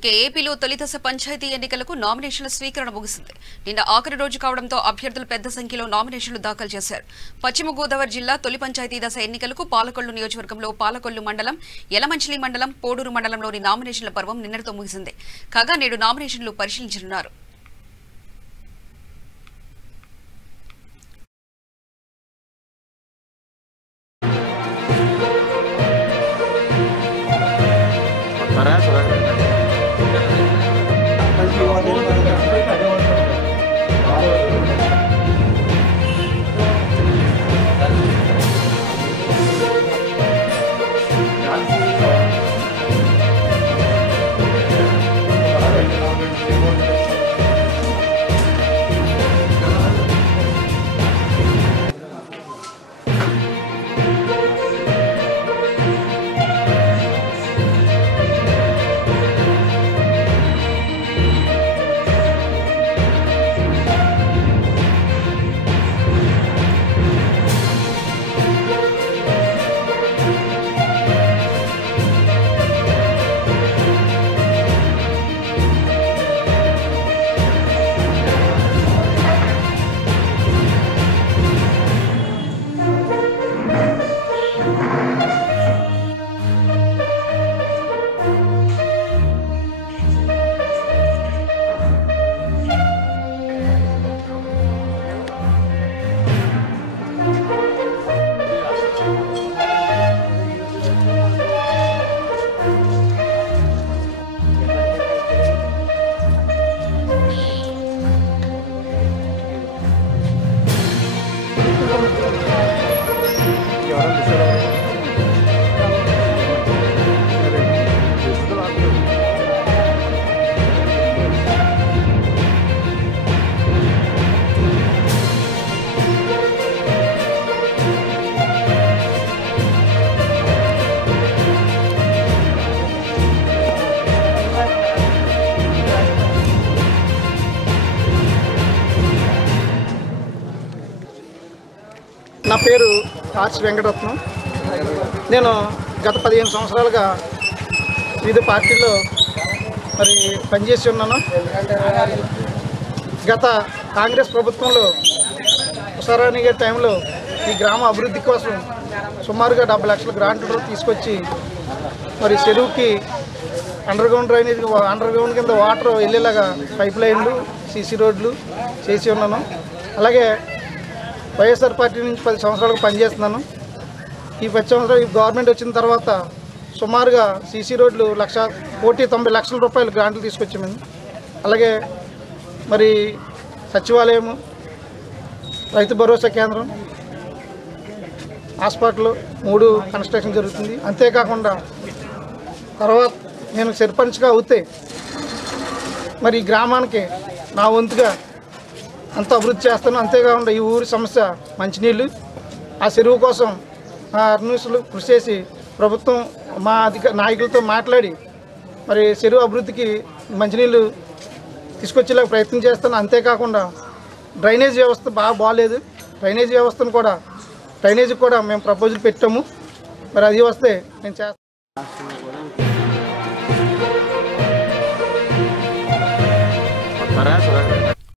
ఇక ఏపీలో తొలిదశ పంచాయతీ ఎన్నికలకు నామినేషన్ల స్వీకరణ ముగిసింది. నిన్న ఆఖరి రోజు కావడంతో అభ్యర్థులు పెద్ద సంఖ్యలో నామినేషన్లు దాఖలు చేశారు. పశ్చిమ గోదావరి జిల్లా తొలి పంచాయతీ దశ ఎన్నికలకు పాలకొల్లు నియోజకవర్గంలో పాలకొల్లు మండలం, యలమంచిలి మండలం, పోడూరు మండలంలోని నామినేషన్ల పర్వం నిన్నటితో ముగిసింది. కాగా నేడు నామినేషన్లు పరిశీలించనున్నారు. నా పేరు ఆర్స్ వెంకటరత్నం. నేను గత 15 సంవత్సరాలుగా వివిధ పార్టీల్లో పనిచేసి ఉన్నాను. గత కాంగ్రెస్ ప్రభుత్వంలో ఉషారాణి గారి టైంలో ఈ గ్రామ అభివృద్ధి కోసం సుమారుగా 70 లక్షల గ్రాంట్లు తీసుకొచ్చి చెరువుకి అండర్ గ్రౌండ్ కింద వాటర్ వెళ్ళేలాగా పైప్ లైన్లు, సీసీ రోడ్లు చేసి ఉన్నాను. అలాగే వైఎస్ఆర్ పార్టీ నుంచి 10 సంవత్సరాలుగా పనిచేస్తున్నాను. ఈ 10 సంవత్సరాలు ఈ గవర్నమెంట్ వచ్చిన తర్వాత సుమారుగా సీసీ రోడ్లు 1,90 లక్షల రూపాయలు గ్రాంట్లు తీసుకొచ్చాము. అలాగే సచివాలయము, రైతు భరోసా కేంద్రం, హాస్పిటల్ 3 కన్స్ట్రక్షన్ జరుగుతుంది. అంతేకాకుండా తర్వాత నేను సర్పంచ్గా అవుతే ఈ గ్రామానికి నా వంతుగా అంత అభివృద్ధి చేస్తాను. అంతేకాకుండా ఈ ఊరి సమస్య మంచినీళ్ళు, ఆ చెరువు కోసం నా అర్నూసులు కృషి చేసి ప్రభుత్వం మా నాయకులతో మాట్లాడి చెరువు అభివృద్ధికి మంచినీళ్ళు తీసుకొచ్చేలా ప్రయత్నం చేస్తాను. అంతేకాకుండా డ్రైనేజ్ వ్యవస్థ బాగాలేదు. డ్రైనేజీకి కూడా మేము ప్రపోజల్ పెట్టాము. అది వస్తే నేను చేస్తాను.